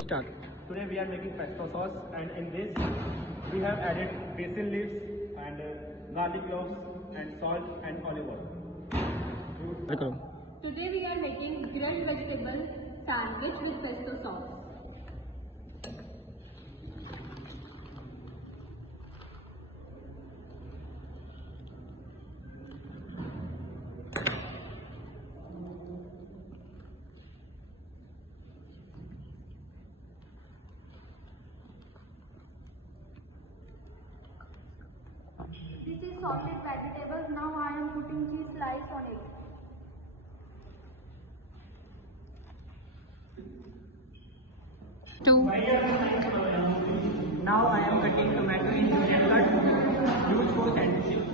Start. Today we are making pesto sauce, and in this we have added basil leaves and garlic cloves and salt and olive oil. Today we are making grilled vegetable sandwich with pesto sauce. This is sauteed vegetables. Now I am putting cheese slice on it. Now I am cutting tomato in medium cuts used for sandwiches.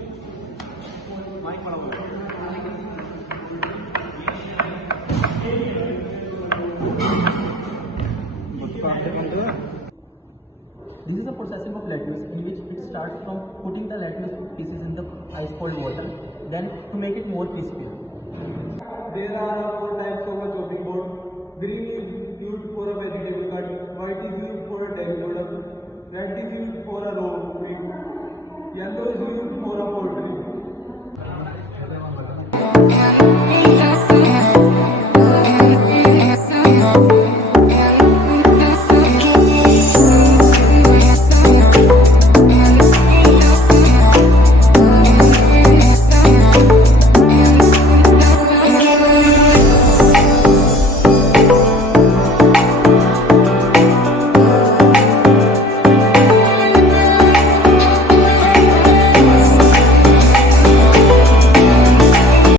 This is the processing of lettuce, in which it starts from putting the lettuce pieces in the ice cold water, then to make it more crispy. There are 4 types of a chopping board. Green is used for a vegetable cut, white is used for a delectable, red is used for a raw meat, yellow is used for a poultry.